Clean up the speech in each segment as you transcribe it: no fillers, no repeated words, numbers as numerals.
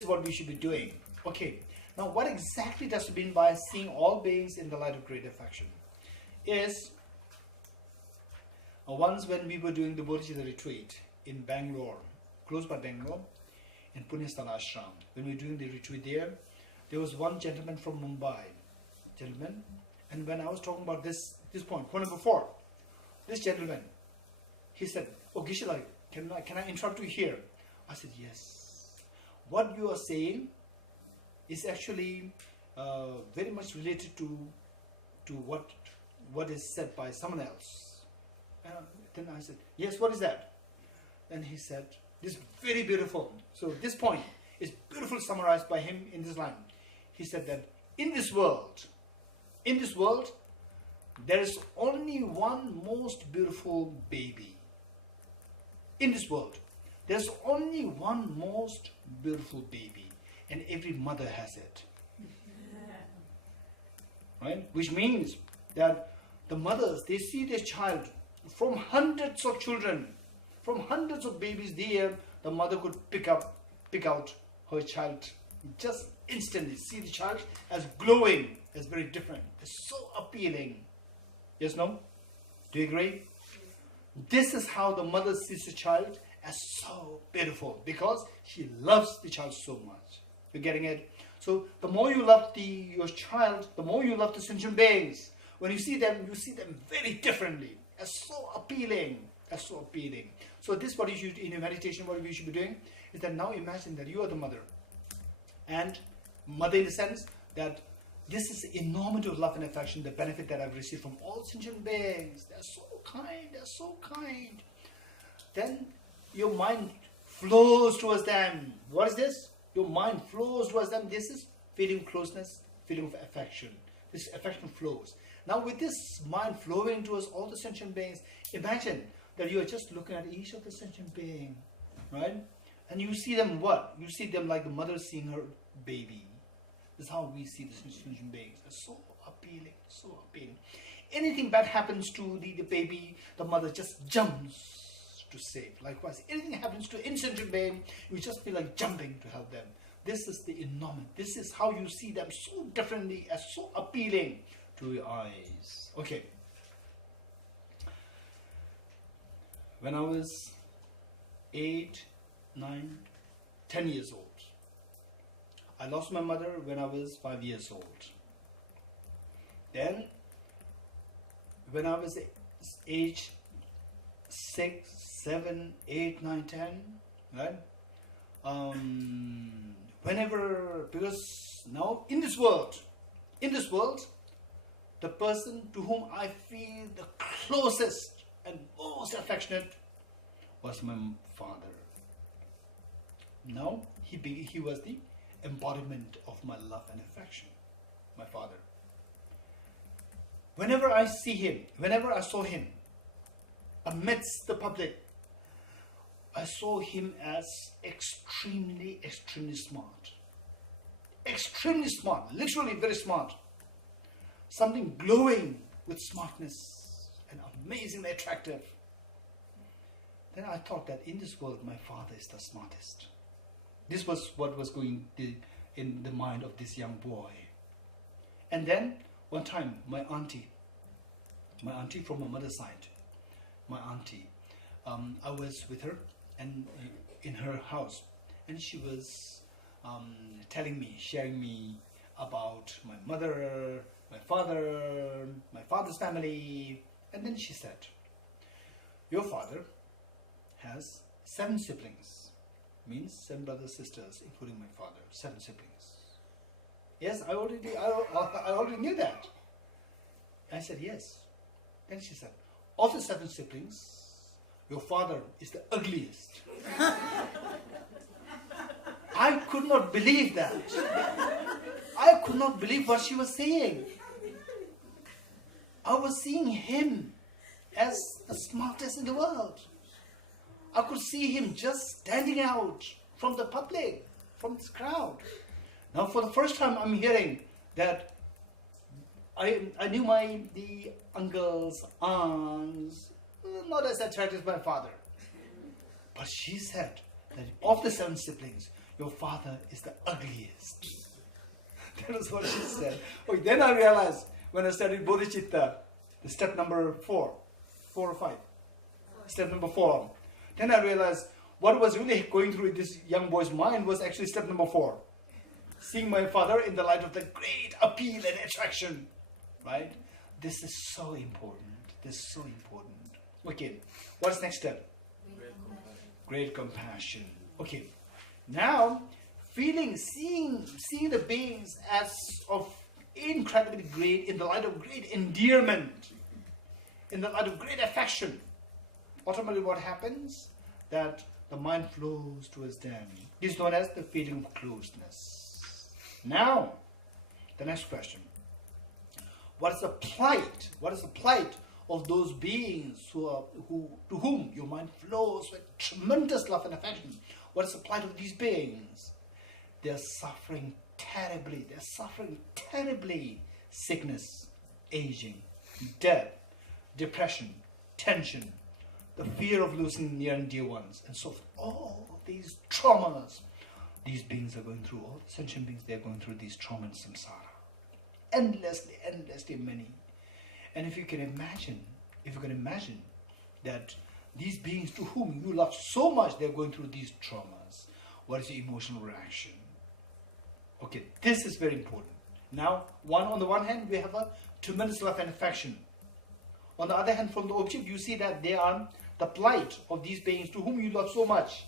is what we should be doing. Okay, now what exactly does it mean by seeing all beings in the light of great affection? Is once when we were doing the Bodhicitta retreat in Bangalore, close by Bangalore, in Punyasthala Ashram, when we were doing the retreat there was one gentleman from Mumbai, and when I was talking about this point number 4, this gentleman, he said, "Oh, Geshe, can I interrupt you here?" I said, "Yes. What you are saying is actually very much related to what is said by someone else." Then I said, "Yes, what is that?" Then he said, "This is very beautiful." So this point is beautifully summarized by him in this line. He said that in this world, there is only one most beautiful baby. In this world, there's only one most beautiful baby, and every mother has it. Right? Which means that the mothers, they see their child from hundreds of children, from hundreds of babies there, the mother could pick out her child just instantly. See the child as glowing, as very different, as so appealing. Yes, no? Do you agree? This is how the mother sees the child, as so beautiful, because she loves the child so much. You're getting it? So the more you love your child, the more you love the sentient beings. When you see them very differently, as so appealing, as so appealing. So this is what you should, in your meditation, what you should be doing, is that now imagine that you are the mother. And mother in the sense that this is the enormity of love and affection, the benefit that I've received from all sentient beings. They're so kind, they're so kind. Then your mind flows towards them. What is this? Your mind flows towards them. This is feeling closeness, feeling of affection. This affection flows. Now with this mind flowing towards all the sentient beings, imagine that you are just looking at each of the sentient being, right? And you see them what? You see them like the mother seeing her baby. This is how we see the sentient beings. They're so appealing, so appealing. Anything bad happens to the baby, the mother just jumps to save. Likewise, anything happens to insentient being, you just feel like jumping to help them. This is the enormous. This is how you see them so differently, as so appealing to your eyes. Okay. When I was 8, 9, 10 years old, I lost my mother when I was 5 years old. Then, when I was age 6, 7, 8, 9, 10, right? Because now in this world, the person to whom I feel the closest and most affectionate was my father. Now he was the embodiment of my love and affection, my father. Whenever I saw him amidst the public, I saw him as extremely, extremely smart. Extremely smart, literally very smart. Something glowing with smartness and amazingly attractive. Then I thought that in this world, my father is the smartest. This was what was going in the mind of this young boy. And then, one time, my auntie from my mother's side, I was with her and in her house, and she was sharing me about my mother, my father's family. And then she said, "Your father has 7 siblings, means 7 brothers, sisters, including my father, 7 siblings." Yes, I already knew that. I said, "Yes." Then she said, "Of the 7 siblings, your father is the ugliest." I could not believe that. I could not believe what she was saying. I was seeing him as the smartest in the world. I could see him just standing out from the public, from this crowd. Now for the first time I'm hearing that I knew the uncles, aunts, not as attractive as my father. But she said that of the 7 siblings, your father is the ugliest. That is what she said. Okay, then I realized when I studied Bodhicitta, the step number 4 or 5, step number 4. Then I realized what was really going through this young boy's mind was actually step number 4. Seeing my father in the light of the great appeal and attraction. Right? This is so important. This is so important. Okay, what's next step? Great compassion. Okay, now seeing the beings as of incredibly great, in the light of great endearment, in the light of great affection, ultimately what happens? That the mind flows towards them. This is known as the feeling of closeness. Now, the next question. What is the plight? What is the plight of those beings to whom your mind flows with tremendous love and affection? What is the plight of these beings? They are suffering terribly. They are suffering terribly. Sickness, aging, death, depression, tension, the fear of losing near and dear ones, and so forth. All these traumas these beings are going through, all the sentient beings, they are going through these traumas in samsara. Endlessly many. And if you can imagine that these beings to whom you love so much, they're going through these traumas, what is your emotional reaction? Okay, this is very important. Now, on the one hand, we have a tremendous love and affection. On the other hand, from the object, you see that they are the plight of these beings to whom you love so much.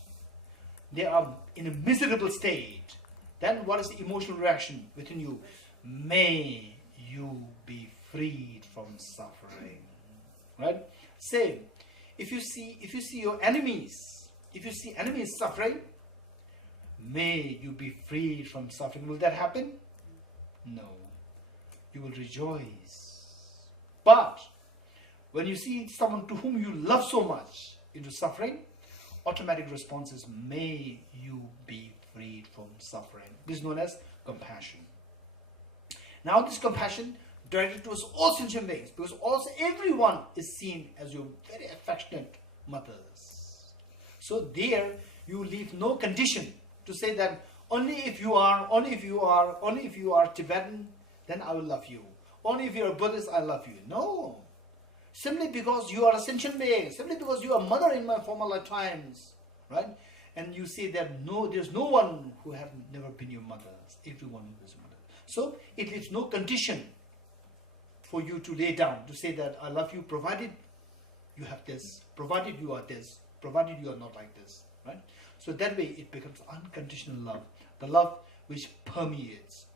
They are in a miserable state. Then what is the emotional reaction within you? May you be freed from suffering. Right? Say, if you see your enemies, if you see enemies suffering, may you be freed from suffering. Will that happen? No. You will rejoice. But when you see someone to whom you love so much into suffering, automatic response is, may you be freed from suffering. This is known as compassion. Now this compassion directed towards all sentient beings, because also everyone is seen as your very affectionate mothers. So there you leave no condition to say that only if you are Tibetan, then I will love you. Only if you are Buddhist, I love you. No. Simply because you are a sentient being, simply because you are mother in my former lifetimes, right? And you say that there's no one who have never been your mother. Everyone is your mother. So it leaves no condition for you to lay down, to say that I love you, provided you have this, provided you are this, provided you are not like this, right? So that way it becomes unconditional love, the love which permeates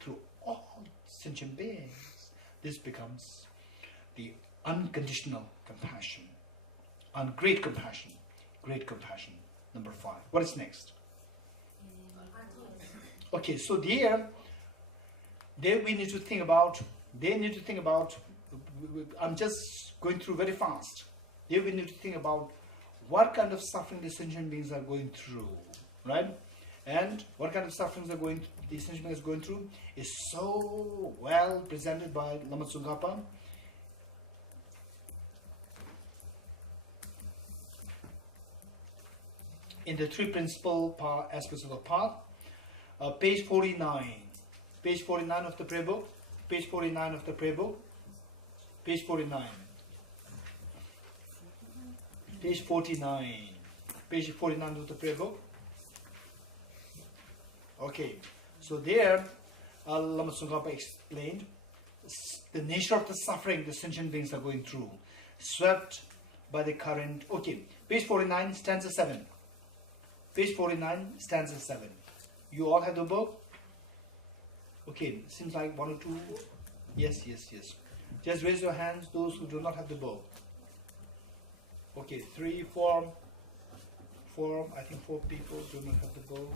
through all sentient beings. This becomes the unconditional compassion, great compassion, number 5. What is next? Okay, so there we need to think about, I'm just going through very fast. There we need to think about what kind of suffering the sentient beings are going through, right? And what kind of sufferings the sentient beings are going through is so well presented by Lama Tsongkhapa. In the 3 principal aspects of the path, page 49. Page 49 of the prayer book. Page 49 of the prayer book. Page 49. Page 49. Page 49 of the prayer book. Okay. So there, Lama Tsongkhapa explained the nature of the suffering the sentient beings are going through. Swept by the current. Okay. Page 49, stanza 7. Page 49, stanza 7. You all have the book? Okay, seems like 1 or 2. Yes. Just raise your hands, those who do not have the book. Okay, 3, 4. I think 4 people do not have the book.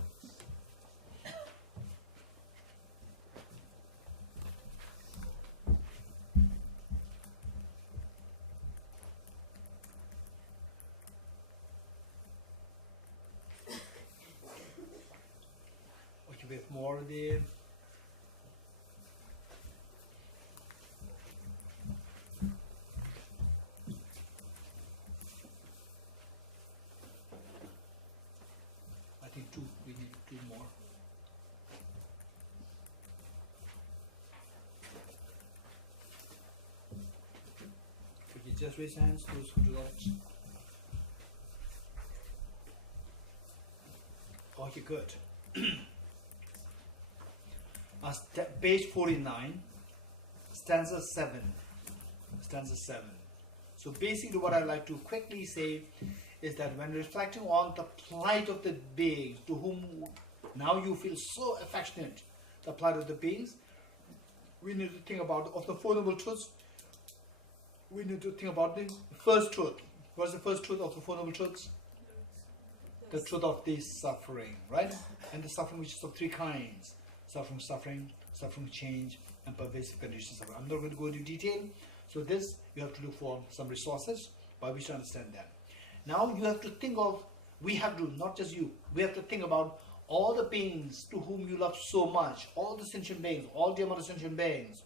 We have more there. I think 2 we need. just raise hands, those who do not. Okay, good. Page 49, stanza 7. Stanza 7. So basically what I'd like to quickly say is that when reflecting on the plight of the beings to whom now you feel so affectionate, the plight of the beings, we need to think about, of the Four Noble Truths, we need to think about the first truth. What's the first truth of the Four Noble Truths? The truth of the suffering, right? And the suffering which is of three kinds. Suffering, change, and pervasive conditions. I'm not going to go into detail. So this, you have to look for some resources by which to understand that. Now you have to think of, we have to, not just you, we have to think about all the beings to whom you love so much, all the sentient beings, all the amount of sentient beings,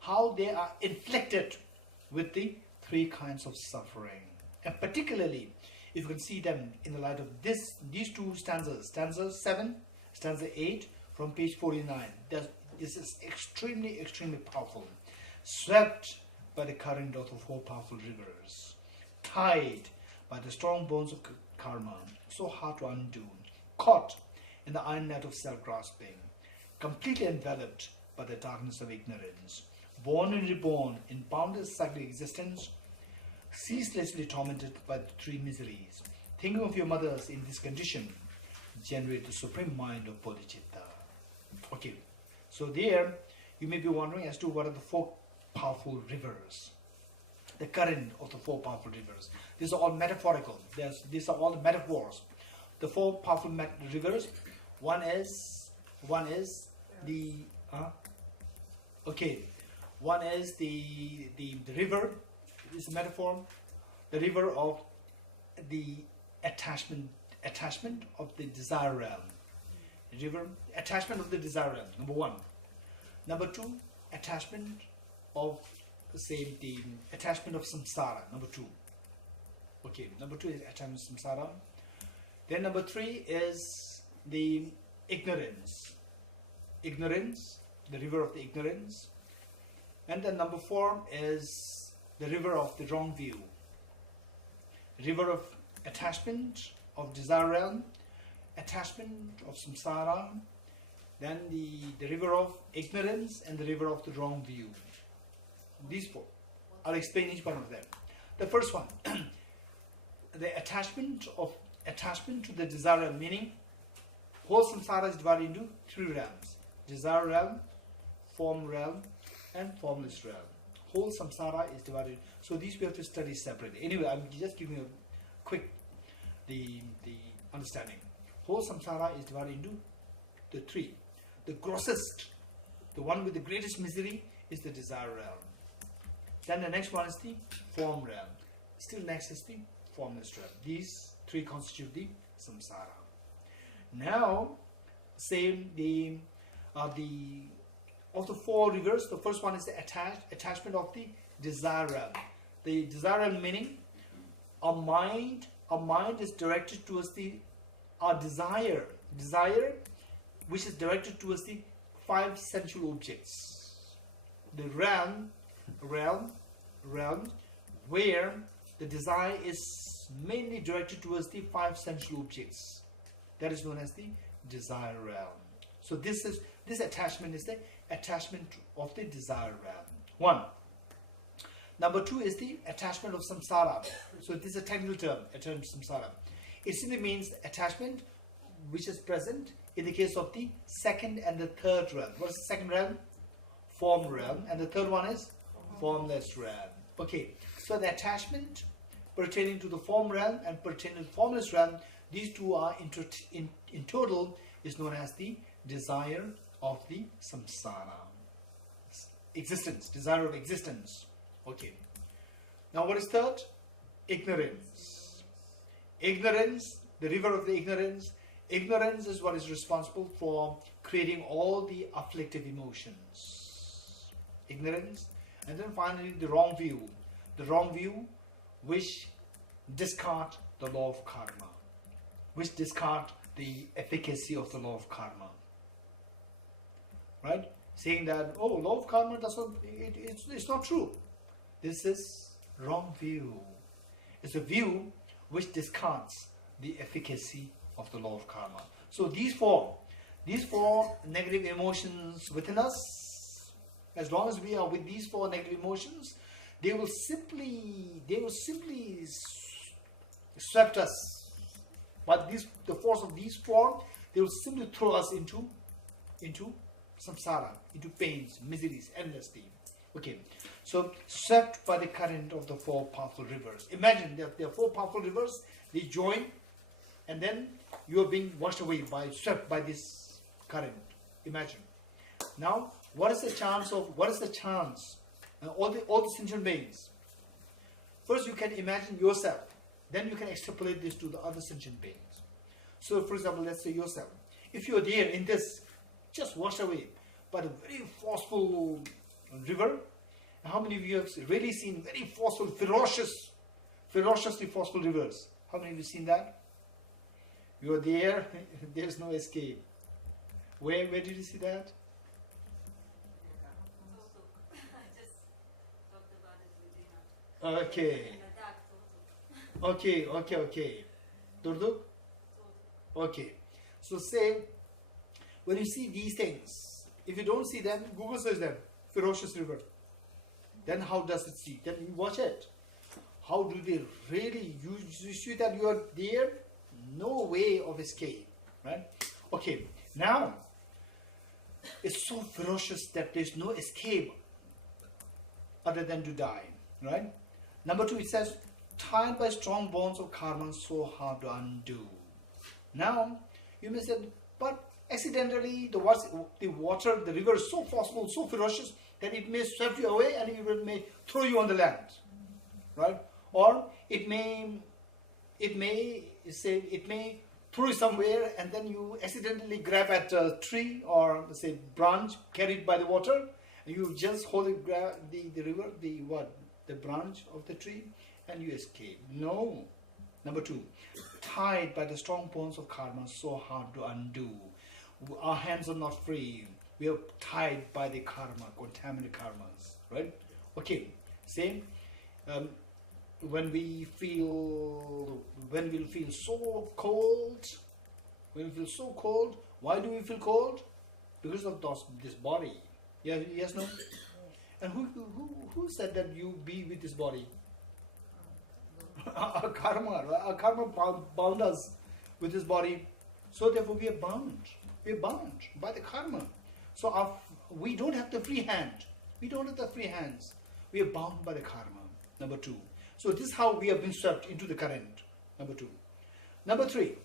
how they are inflicted with the three kinds of suffering. And particularly, if you can see them in the light of these two stanzas, stanza 7, stanza 8, from page 49. This is extremely powerful. Swept by the current of the four powerful rivers, tied by the strong bones of karma, so hard to undo, caught in the iron net of self-grasping, completely enveloped by the darkness of ignorance, born and reborn in boundless cyclic existence, ceaselessly tormented by the three miseries. Thinking of your mothers in this condition, generate the supreme mind of Bodhicitta. Okay, so there you may be wondering as to what are the four powerful rivers, the current of the four powerful rivers. These are all metaphorical. These are all the metaphors. The four powerful rivers. One is the One is the river. Is a metaphor. The river of the attachment of the desire realm. River, attachment of the desire realm, number one. Number two, attachment of the attachment of samsara, number two. Okay, number two is attachment of samsara. Then number three is the ignorance, the river of the ignorance. And then number four is the river of the wrong view, river of attachment of desire realm, attachment of samsara, then the river of ignorance and the river of the wrong view. These four. I'll explain each one of them. The first one, the attachment to the desire realm, meaning whole samsara is divided into three realms: desire realm, form realm, and formless realm. Whole samsara is divided. So these we have to study separately. Anyway, I'm just giving you a quick the understanding. Whole samsara is divided into the three. The grossest, the one with the greatest misery, is the desire realm. Then the next one is the form realm. Still next is the formless realm. These three constitute the samsara. Now, say of the four rivers, the first one is the attachment of the desire realm. The desire realm meaning our mind is directed towards our desire, which is directed towards the five sensual objects. The realm where the desire is mainly directed towards the five sensual objects. That is known as the desire realm. So this attachment is the attachment of the desire realm. One. Number two is the attachment of samsara. So this is a technical term, attachment of samsara. It simply means attachment which is present in the case of the second and the third realm. What is the second realm? Form realm. And the third one is formless realm. Okay, so the attachment pertaining to the form realm and pertaining to the formless realm, these two are in total is known as the desire of the samsara. Existence, desire of existence. Okay. Now what is third? Ignorance. Ignorance, the river of the ignorance. Ignorance is what is responsible for creating all the afflictive emotions. Ignorance. And then finally the wrong view. The wrong view which discard the law of karma. Which discard the efficacy of the law of karma. Right? Saying that, oh, law of karma doesn't, it's not true. This is wrong view. It's a view which discards the efficacy of the law of karma. So these four negative emotions within us, as long as we are with these four negative emotions, they will simply swept us. But the force of these four, they will simply throw us into samsara, into pains, miseries, endlessly. Okay, so swept by the current of the four powerful rivers. Imagine that there are four powerful rivers, they join, and then you are being washed away swept by this current. Imagine. Now, what is the chance? All the sentient beings. First, you can imagine yourself. Then you can extrapolate this to the other sentient beings. So, for example, let's say yourself. If you are there in this, just washed away by a very forceful river. How many of you have really seen very forceful, ferociously forceful rivers? How many of you have seen that? You are there, there's no escape. Where did you see that? Okay. Durduk? Okay. So say, when you see these things, if you don't see them, Google says them, ferocious river. Then how does it see? Then you watch it. How do they really, you see that you are there, no way of escape, right? Okay, now, it's so ferocious that there's no escape other than to die, right? Number two, it says, tied by strong bonds of karma, so hard to undo. Now, you may say, but accidentally the water, the river is so forceful, so ferocious, that it may sweep you away and it may throw you on the land, right? Or it may throw you somewhere and then you accidentally grab at a tree or say branch carried by the water, and you just hold it, grab the river, the branch of the tree, and you escape. No. Number two, tied by the strong bonds of karma, so hard to undo. Our hands are not free. We are tied by the karma, contaminated karmas, right? Okay, same. When we feel so cold, why do we feel cold? Because of this body. Yes, no? And who said that you be with this body? Our karma bound us with this body. So therefore we are bound. We are bound by the karma. So we don't have the free hand. We don't have the free hands. We are bound by the karma. Number two. So this is how we have been swept into the current. Number two. Number three.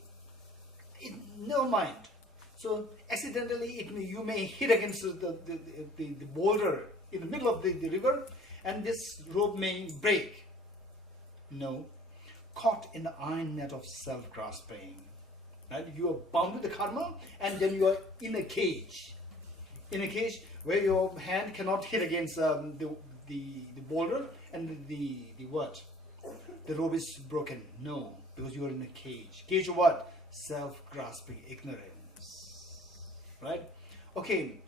Never mind. So accidentally you may hit against the boulder in the middle of the river, and this rope may break. No. Caught in the iron net of self-grasping. Right? You are bound with the karma, and then you are in a cage. In a cage where your hand cannot hit against the boulder, and the what? The rope is broken. No, because you are in a cage. Cage of what? Self-grasping ignorance. Right? Okay.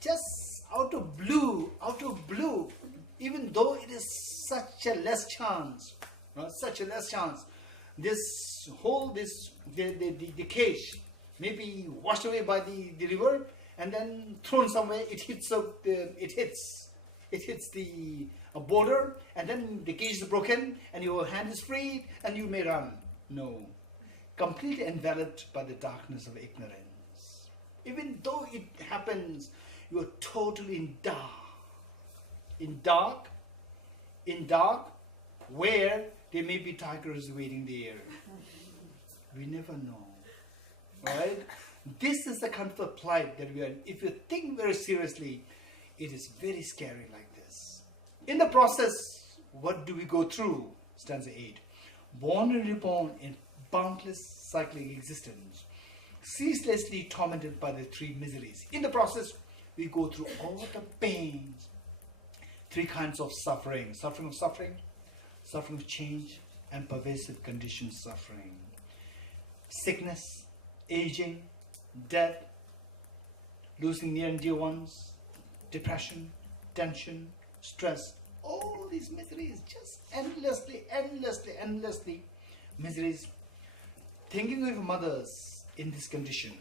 Just out of blue, even though it is such a less chance, right? Such a less chance, the cage may be washed away by the river and then thrown somewhere. It hits the border, and then the cage is broken and your hand is free and you may run. No, completely enveloped by the darkness of ignorance. Even though it happens, you are totally in dark, where there may be tigers waiting there. We never know, right? This is the kind of a plight that we are in. If you think very seriously, it is very scary like this. In the process, what do we go through? Stanza 8. Born and reborn in boundless cyclic existence, ceaselessly tormented by the three miseries. In the process, we go through all the pains. Three kinds of suffering. Suffering of change, and pervasive conditioned suffering. Sickness, aging, death, losing near and dear ones, depression, tension, stress, all these miseries, just endlessly miseries. Thinking of mothers in this condition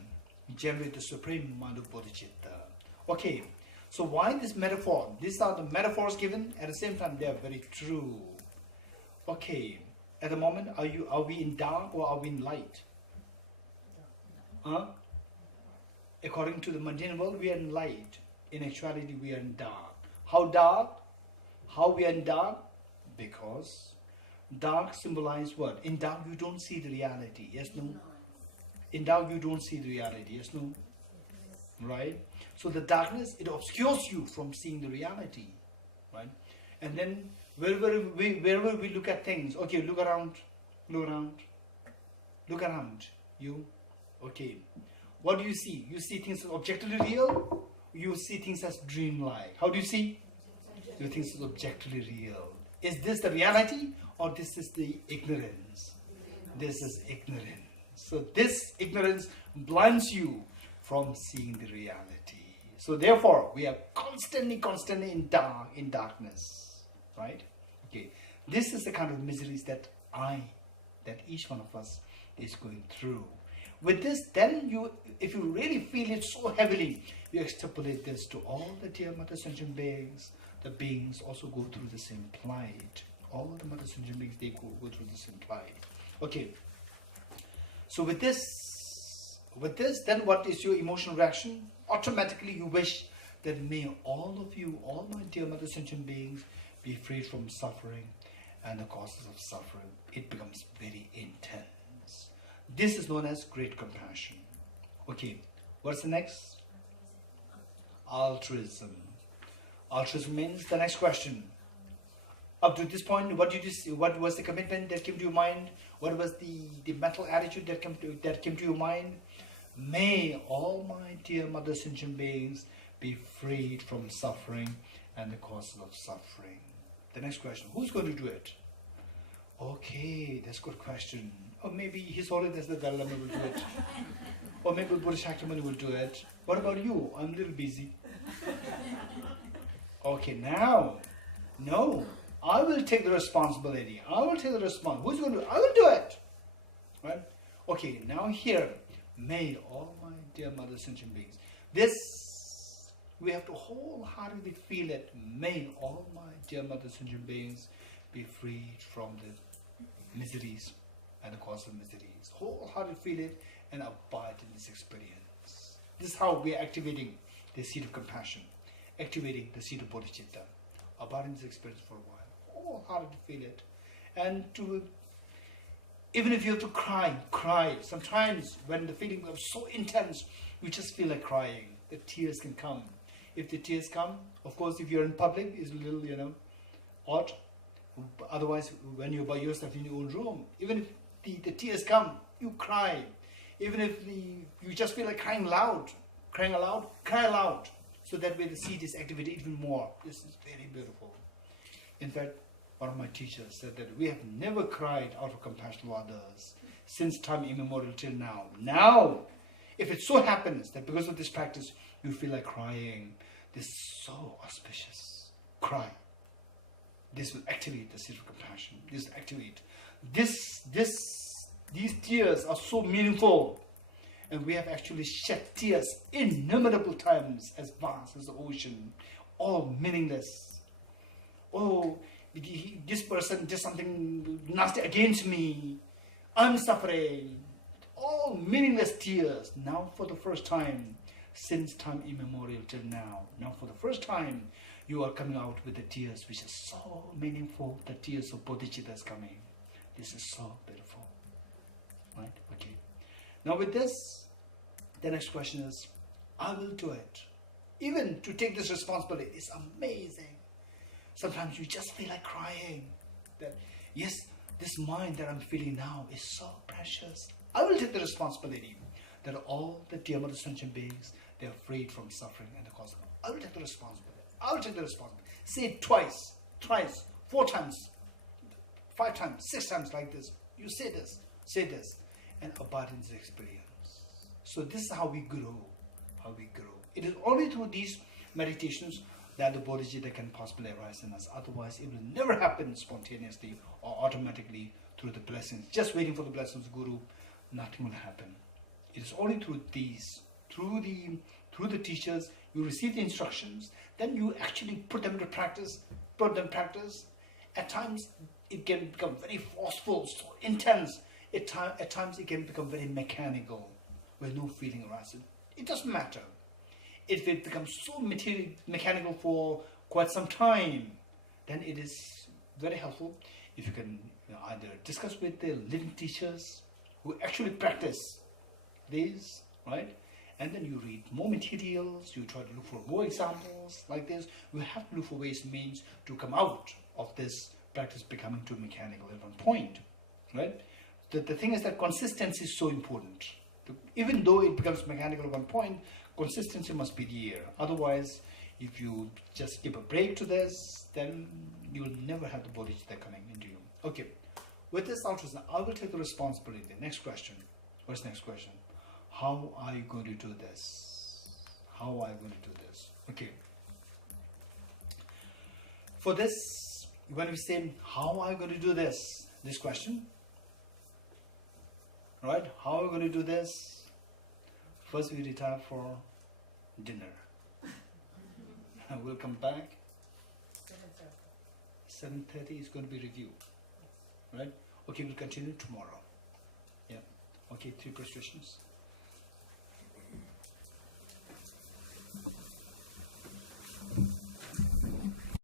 generate the supreme mind of Bodhicitta. Okay, so why this metaphor? These are the metaphors given, at the same time they are very true. Okay, at the moment, are we in dark or are we in light? Huh? According to the mundane world, we are in light. In actuality, we are in dark. How dark? How we are in dark? Because dark symbolizes what? In dark, you don't see the reality. Yes, no? In dark, you don't see the reality. Yes, no? Right? So the darkness, it obscures you from seeing the reality. Right? And then wherever we look at things, okay, look around. You, okay. What do you see? You see things as objectively real. You see things as dreamlike. How do you see? You think it's objectively real. Is this the reality or this is the ignorance? This is ignorance. So this ignorance blinds you from seeing the reality. So therefore, we are constantly in darkness. Right? Okay. This is the kind of miseries that each one of us is going through. With this, then if you really feel it so heavily, you extrapolate this to all the dear Mother Sentient beings. The beings also go through the same plight. All the Mother Sentient beings, they go through the same plight. Okay. So with this, then what is your emotional reaction? Automatically you wish that may all of you, all my dear Mother Sentient beings, be freed from suffering and the causes of suffering. It becomes very intense. This is known as great compassion. Okay, what's the next? Altruism. Altruism means the next question. Up to this point, what did you see? What was the commitment that came to your mind? What was the mental attitude that came to your mind? May all my dear Mother Sentient beings be freed from suffering and the causes of suffering. The next question, who's going to do it? Okay, that's a good question. Or maybe His Holiness the Dalai Lama will do it. Or maybe Bodhicitta will do it. What about you? I'm a little busy. Okay, now, no, I will take the responsibility. I will take the responsibility. Who's going to do it? I will do it. Right? Okay, now here, may all my dear Mother Sentient beings. This, we have to wholeheartedly feel it. May all my dear Mother Sentient beings be freed from the miseries and the cause of miseries. Wholeheartedly feel it and abide in this experience. This is how we are activating the seed of compassion, activating the seed of bodhicitta. Abide in this experience for a while. Wholeheartedly feel it. And even if you have to cry. Sometimes when the feeling becomes so intense, you just feel like crying. The tears can come. If the tears come, of course, if you're in public, it's a little, odd. Otherwise, when you're by yourself in your own room, even if the tears come, you cry. Even if you just feel like crying aloud, cry aloud. So that way the seed is activated even more. This is very beautiful. In fact, one of my teachers said that we have never cried out of compassion for others since time immemorial till now. Now, if it so happens that because of this practice you feel like crying, this is so auspicious. Cry. This will activate the seed of compassion. This will activate. These tears are so meaningful. And we have actually shed tears innumerable times as vast as the ocean. All meaningless. Oh, this person did something nasty against me. I'm suffering. All meaningless tears. Now for the first time, since time immemorial till now. Now for the first time, you are coming out with the tears which are so meaningful. The tears of bodhicitta is coming. This is so beautiful. Right? Okay. Now with this, the next question is, I will do it. Even to take this responsibility is amazing. Sometimes you just feel like crying. That, yes, this mind that I'm feeling now is so precious. I will take the responsibility that all the dear Mother Sentient beings, they are freed from suffering and the cause of it. I will take the responsibility. I will take the responsibility. Say it twice, 4 times, 5 times, 6 times like this. You say this, and abide in this experience. So this is how we grow. It is only through these meditations that the Bodhicitta can possibly arise in us. Otherwise, it will never happen spontaneously or automatically through the blessings. Just waiting for the blessings of Guru, nothing will happen. It is only through these, through the teachers, you receive the instructions, then you actually put them to practice, At times, it can become very forceful, so intense. At times, it can become very mechanical, with no feeling arises. It doesn't matter. If it becomes so mechanical for quite some time, then it is very helpful if you can either discuss with the living teachers who actually practice these, right? And then you read more materials, you try to look for more examples like this. You have to look for ways and means to come out of this practice becoming too mechanical at one point, right? The thing is that consistency is so important. Even though it becomes mechanical at one point, consistency must be there. Otherwise, if you just give a break to this, then you will never have the Bodhicitta coming into you. Okay, with this altruism, I will take the responsibility. Next question. What's the next question? How are you going to do this? How are you going to do this? Okay. For this, when we say, how are you going to do this? This question, right? How are we going to do this? First we retire for dinner. We'll come back. 7:30 is going to be review. Right? Okay, we'll continue tomorrow. Yeah. Okay, 3 questions.